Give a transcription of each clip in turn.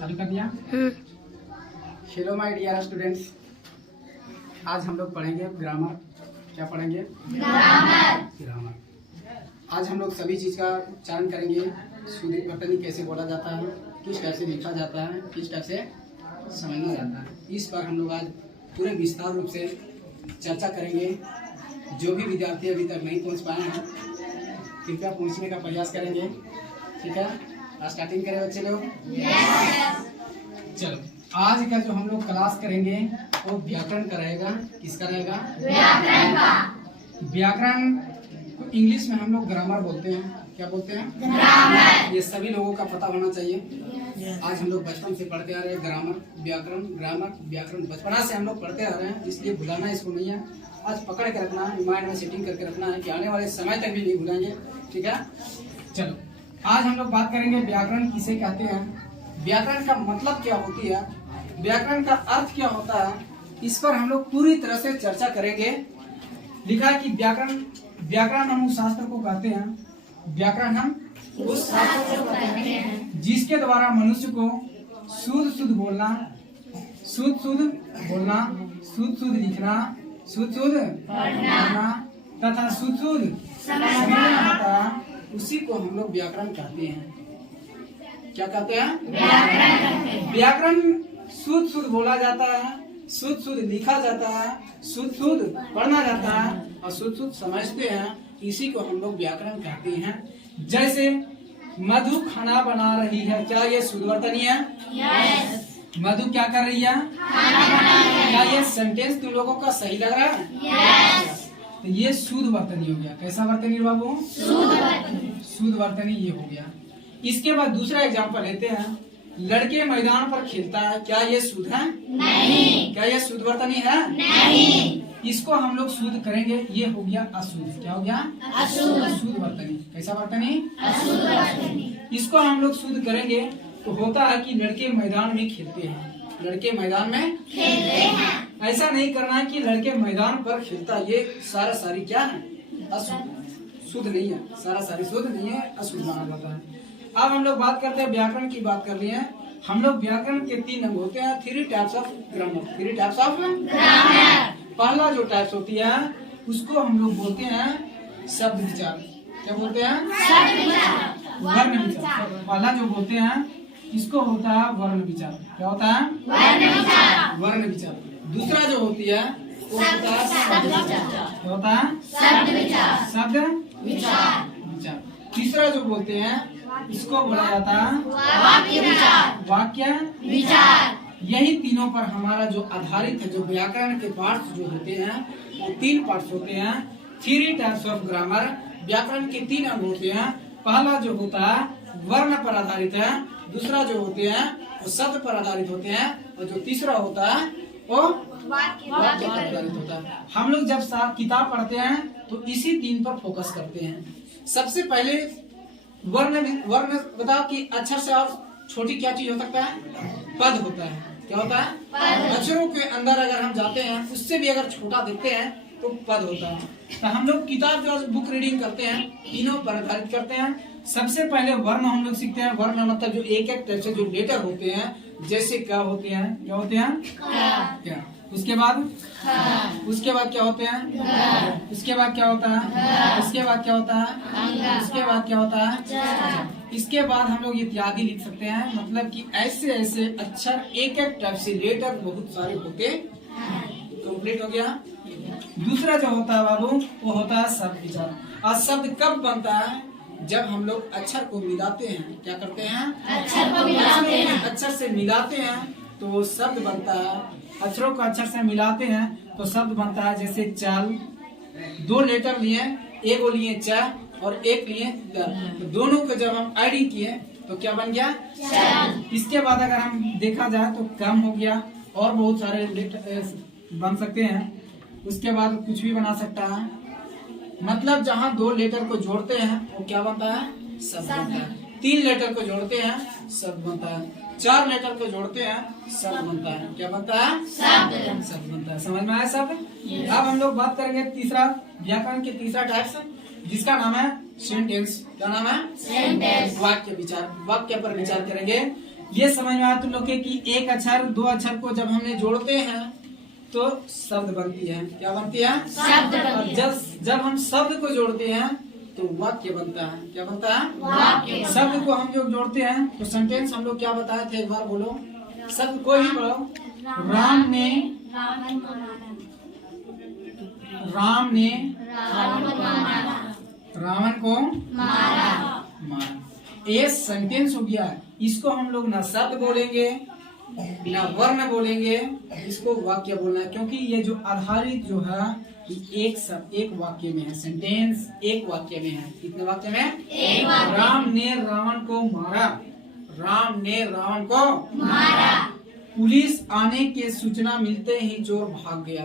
चालू कर दिया। हेलो माय डियर स्टूडेंट्स, आज हम लोग पढ़ेंगे ग्रामर। क्या पढ़ेंगे? ग्रामर। आज हम लोग सभी चीज का उच्चारण करेंगे। शुद्ध वर्तनी कैसे बोला जाता है, किस टाइप से लिखा जाता है, किस टाइप से समझना जाता है, इस पर हम लोग आज पूरे विस्तार रूप से चर्चा करेंगे। जो भी विद्यार्थी अभी तक नहीं पहुंच पाए हैं, कृपया पहुंचने का प्रयास करेंगे। ठीक है, स्टार्टिंग करें बच्चे लोग। चलो, आज का जो हम लोग क्लास करेंगे वो व्याकरण का रहेगा। किसका रहेगा? व्याकरण का। व्याकरण को इंग्लिश में हम लोग ग्रामर बोलते हैं। क्या बोलते हैं? ग्रामर। ये सभी लोगों का पता होना चाहिए। आज हम लोग बचपन से पढ़ते आ रहे हैं ग्रामर, व्याकरण, ग्रामर, व्याकरण बचपना से हम लोग पढ़ते आ रहे हैं, इसलिए भुलाना इसको नहीं है। आज पकड़ के रखना है, माइंड में सेटिंग करके रखना है कि आने वाले समय तक भी नहीं भूलेंगे। ठीक है, चलो आज हम लोग बात करेंगे व्याकरण किसे कहते हैं, व्याकरण का मतलब क्या होती है, व्याकरण का अर्थ क्या होता है, इस पर हम लोग पूरी तरह से चर्चा करेंगे। लिखा है कि व्याकरण हम उस शास्त्र को कहते हैं, व्याकरण हम उस शास्त्र को कहते हैं जिसके द्वारा मनुष्य को शुद्ध बोलना, शुद्ध लिखना, शुद्ध पढ़ना तथा शुद्ध समझना होता है, उसी को हम लोग व्याकरण कहते हैं। क्या कहते हैं? व्याकरण शुद्ध बोला जाता है, शुद्ध लिखा जाता है, शुद्ध पढ़ना जाता है और शुद्ध समझते हैं, इसी को हम लोग व्याकरण कहते हैं। जैसे मधु खाना बना रही है, क्या ये शुद्ध वर्तनी है? मधु क्या कर रही है? खाना बना रही है। क्या ये सेंटेंस तुम लोगों का सही लग रहा है? तो ये शुद्ध वर्तनी हो गया। कैसा वर्तनी बाबू? शुद्ध वर्तनी ये हो गया। इसके बाद दूसरा एग्जांपल लेते हैं। लड़के मैदान पर खेलता है, क्या ये शुद्ध है? नहीं। क्या ये शुद्ध वर्तनी है? नहीं। इसको हम लोग शुद्ध करेंगे, ये हो गया अशुद्ध। क्या हो गया? अशुद्ध वर्तनी। कैसा वर्तनी? अशुद्ध वर्तनी। इसको हम लोग शुद्ध करेंगे तो होता है कि लड़के मैदान में खेलते हैं, लड़के मैदान में खेलते हैं। ऐसा नहीं करना है कि लड़के मैदान पर खेलता, ये सारी क्या है? अशुद्ध, शुद्ध नहीं है। सारी शुद्ध नहीं है, अशुद्ध माना जाता है। अब हम लोग बात करते हैं, व्याकरण की बात कर रहे हैं हम लोग। व्याकरण के 3 अंग होते हैं, 3 types of grammar. 3 types of grammar. पहला जो टाइप्स होती है उसको हम लोग बोलते हैं शब्द विचार। क्या बोलते हैं? शब्द विचार। वर्ण विचार। पहला जो बोलते हैं इसको होता है वर्ण विचार। क्या होता है? वर्ण विचार। दूसरा जो होती है वो होता है शब्द विचार। क्या होता है? शब्द विचार। तीसरा जो बोलते हैं इसको बोला जाता है वाक्य विचार। यही तीनों पर हमारा जो आधारित है, जो व्याकरण के पार्ट्स जो होते हैं वो 3 पार्ट्स होते हैं। 3 टाइप्स ऑफ ग्रामर। व्याकरण के 3 अंग होते हैं। पहला जो होता है वर्ण पर आधारित है, दूसरा जो होते हैं वो शब्द पर आधारित होते हैं और जो तीसरा होता है वो वाक्य पर आधारित होता है। हम लोग जब किताब पढ़ते हैं तो इसी 3 पर फोकस करते हैं। सबसे पहले वर्ण बताओ कि अक्षर से और छोटी क्या चीज हो सकता है? पद होता है। क्या होता है? अक्षरों के अंदर अगर हम जाते हैं उससे भी अगर छोटा देखते हैं तो पद होता है। तो हम लोग किताब जो बुक रीडिंग करते हैं तीनों पर आधारित करते हैं। सबसे पहले वर्ण हम लोग सीखते हैं। वर्ण मतलब जो एक टाइप से जो लेटर होते हैं, जैसे क्या होते हैं? क्या होते हैं? क्या। उसके बाद क्या होते हैं? उसके बाद क्या होता है? उसके बाद क्या होता है? उसके बाद क्या होता है? इसके बाद हम लोग इत्यादि लिख सकते हैं। मतलब कि ऐसे अक्षर एक टाइप से लेटर बहुत सारे होते कंप्लीट हो गया। दूसरा जो होता है बाबू वो होता है शब्द विचार। और शब्द कब बनता है? जब हम लोग अक्षर को मिलाते हैं। क्या करते हैं? अक्षर को मिलाते हैं। अक्षर से मिलाते हैं तो शब्द बनता है। अक्षरों को अक्षर से मिलाते हैं तो शब्द बनता है। जैसे चल, 2 लेटर लिए, एक लिए च और एक लिए द, तो दोनों को जब हम एडिंग किए तो क्या बन गया? चल। इसके बाद अगर हम देखा जाए तो कम हो गया और बहुत सारे लेटर बन सकते हैं। उसके बाद कुछ भी बना सकता है। मतलब जहाँ 2 लेटर को जोड़ते हैं वो क्या बनता है? शब्द बनता है। 3 लेटर को जोड़ते हैं शब्द बनता है। 4 लेटर को जोड़ते हैं शब्द बनता है। क्या बनता है? शब्द बनता है। समझ में आया सब? अब हम लोग बात करेंगे तीसरा, व्याकरण के तीसरा टाइप्स जिसका नाम है सेंटेंस। क्या नाम है? सेंटेंस। वाक्य विचार। वाक्य पर विचार करेंगे। ये समझ में आया तुम लोग के कि एक अक्षर दो अक्षर को जब हमने जोड़ते हैं तो शब्द बनती है। क्या बनती है? शब्द बनती है। जब हम शब्द को जोड़ते हैं तो वाक्य बनता है। क्या बनता है? वाक्य। शब्द को हम लोग जोड़ते हैं तो सेंटेंस हम लोग क्या बताए थे, एक बार बोलो। शब्द कोई भी बोलो। राम ने रावण को मारा। ये सेंटेंस हो गया। इसको हम लोग ना शब्द बोलेंगे ना वर्ण बोलेंगे, इसको वाक्य बोलना है। क्योंकि ये जो आधारित जो है एक वाक्य में है। सेंटेंस एक वाक्य में है। कितने वाक्य में? एक वाक्य। राम ने रावण को मारा। राम ने रावण को मारा। पुलिस आने के सूचना मिलते ही चोर भाग गया।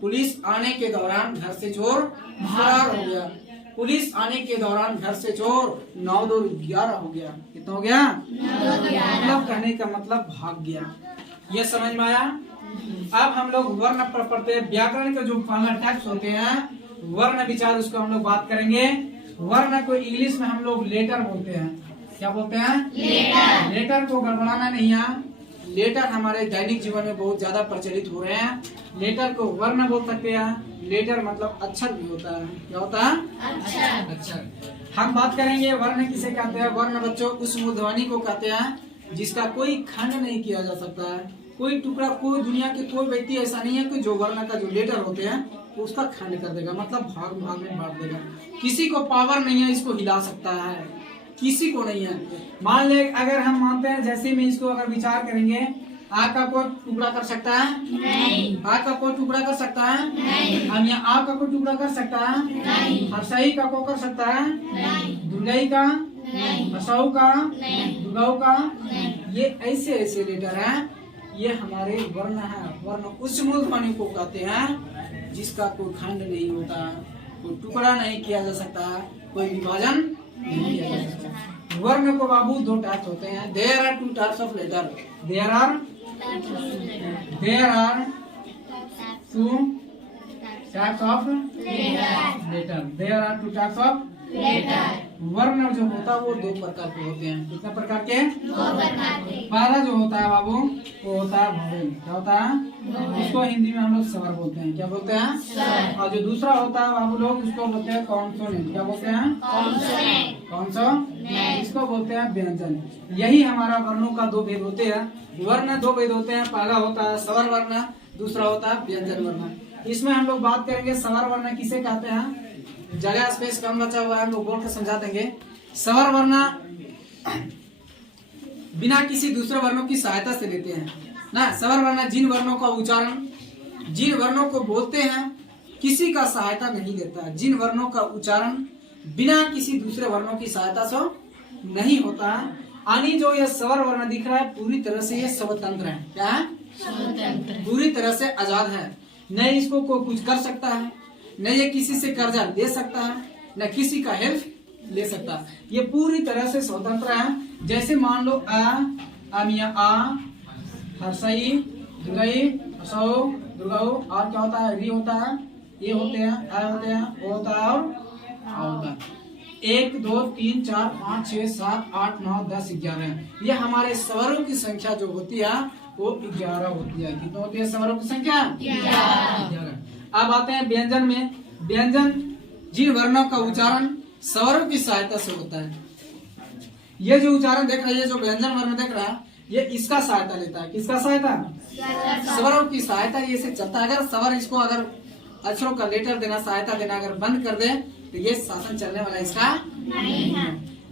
पुलिस आने के दौरान घर से चोर फरार हो गया। पुलिस आने के दौरान घर से चोर 9 2 11 हो गया। कितना हो गया? 9 2 11। मतलब कहने का मतलब भाग गया। ये समझ में आया? अब हम लोग वर्ण पर पढ़ते हैं। व्याकरण के जो पहला टाइप्स होते हैं वर्ण विचार, उसको हम लोग बात करेंगे। वर्ण को इंग्लिश में हम लोग लेटर बोलते हैं। क्या बोलते हैं? लेटर। लेटर को गड़बड़ाना नहीं है। लेटर हमारे दैनिक जीवन में बहुत ज्यादा प्रचलित हो रहे हैं। लेटर को वर्ण बोल सकते हैं। लेटर मतलब अक्षर भी होता है। क्या होता है? अक्षर। हम बात करेंगे वर्ण किसे कहते हैं। वर्ण बच्चों उस मूर्धध्वनि को कहते हैं जिसका कोई खंड नहीं किया जा सकता है। कोई टुकड़ा, कोई दुनिया के कोई व्यक्ति ऐसा नहीं है कि जो वर्ण का जो लेटर होते हैं तो उसका खंड कर देगा, मतलब भाग भाग में बांट देगा। किसी को पावर नहीं है इसको हिला सकता है, किसी को नहीं है। मान ले अगर हम मानते हैं, जैसे में इसको अगर विचार करेंगे, आग का कोई टुकड़ा कर सकता है? नहीं। आग का कोई टुकड़ा कर सकता है? नहीं। हम यहाँ आग का कोई टुकड़ा कर सकता है? नहीं। हर्षई का को कर सकता है? नहीं। दुर्गई का? नहीं। हर्षऊ का? नहीं। दुर्गाऊ का? नहीं। ये ऐसे ऐसे लेटर हैं। ये हमारे वर्ण है। वर्ण उस मूर्धध्वनि को कहते हैं जिसका कोई खंड नहीं होता, कोई टुकड़ा नहीं किया जा सकता, कोई विभाजन नहीं किया जा सकता। वर्ण को बाबू दो टाइप होते हैं। There are 2 types of letter. There are 2 types of letter. There are 2 types of letter. वर्ण जो होता है वो 2 प्रकार के होते हैं। कितने प्रकार के? 2 प्रकार के। पहला जो होता है बाबू वो होता है भवन। क्या होता है? उसको हिंदी में हम लोग स्वर बोलते हैं। क्या बोलते हैं? स्वर। और जो दूसरा होता है बाबू लोग उसको बोलते हैं कॉन्सोनेंट। क्या बोलते हैं? कॉन्सोनेंट। कॉन्सोनेंट। इसको बोलते हैं व्यंजन। यही हमारा वर्णों का 2 भेद होते हैं। वर्ण 2 भेद होते हैं। पहला होता है स्वर वर्ण, दूसरा होता है व्यंजन वर्ण। इसमें हम लोग बात करेंगे स्वर वर्ण किसे कहते हैं। जगह स्पेस कम बचा हुआ है, हम लोग बोल के समझा देंगे। स्वर वर्ण बिना किसी दूसरे वर्णों की सहायता से लेते हैं ना। स्वर वर्ण जिन वर्णों का उच्चारण, जिन वर्णों को बोलते हैं किसी का सहायता नहीं लेता है। जिन वर्णों का उच्चारण बिना किसी दूसरे वर्णों की सहायता से नहीं होता है। यानी जो ये स्वर वर्ण दिख रहा है पूरी तरह से ये स्वतंत्र है। क्या है? स्वतंत्र। पूरी तरह से आजाद है। न इसको कोई कुछ कर सकता है, न ये किसी से कर्जा ले सकता है, न किसी का हेल्प ले सकता है। ये पूरी तरह से स्वतंत्र है। जैसे मान लो अमिया आ, हर्षई, दुर्गई, हर्षऊ, दुर्गाऊ, और क्या होता है? री होता है, ये होते हैं, आ होते हैं, ओ होता है और आ होता है। 1 2 3 4 5 6 7 8 9 10 11 ये हमारे स्वरों की संख्या जो होती है वो 11 होती है। कितनी होती है स्वरों की संख्या? 11। अब आते हैं व्यंजन में। व्यंजन जिन वर्णों का उच्चारण स्वरों की सहायता से होता है। ये जो उच्चारण देख रहा है, ये जो व्यंजन वर्ण देख रहा है, ये इसका सहायता लेता है। किसका सहायता? स्वरों की सहायता। ये से चलता है। अगर स्वर इसको अगर अक्षरों का लेटर देना, सहायता देना अगर बंद कर दे तो ये शासन चलने वाला इसका नहीं है।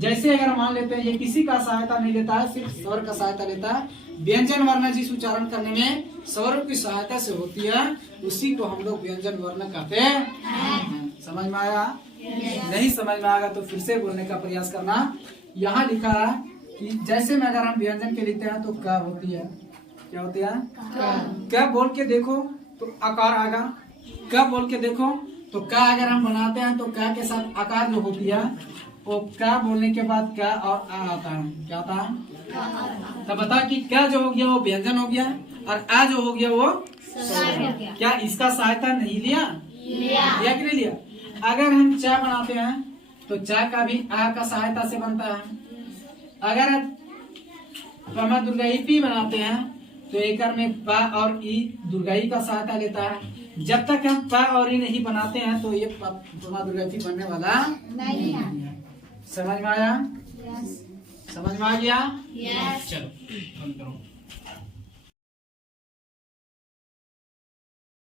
जैसे अगर मान लेते हैं ये किसी का सहायता नहीं लेता है, सिर्फ स्वर का सहायता लेता है। व्यंजन वर्ण जिस उच्चारण करने में स्वरों की सहायता से होती है उसी को हम लोग व्यंजन वर्ण कहते हैं। समझ में आया? नहीं समझ में आएगा तो फिर से बोलने का प्रयास करना। यहाँ लिखा है कि जैसे में अगर हम व्यंजन के लिखते हैं तो क होती है। क्या होती है? क बोल के देखो तो आकार आएगा। क बोल के देखो तो क अगर हम बनाते हैं तो क के साथ आकार जो होती है वो क बोलने के बाद क और आ आता है। क्या आता है? तो बता कि क जो हो गया वो व्यंजन हो गया और आ जो हो गया वो स्वर हो गया। क्या इसका सहायता नहीं लिया? लिया कि नहीं लिया? अगर हम चाय बनाते हैं तो चाय का भी आ का सहायता से बनता है। अगर पमा दुर्गाई पी बनाते हैं तो एकर में प और ई दुर्गाई का सहायता लेता है। जब तक हम प और ई नहीं बनाते हैं तो ये पमा दुर्गाई पी बनने वाला नहीं है। समझ में आया? समझ में आ गया? यस।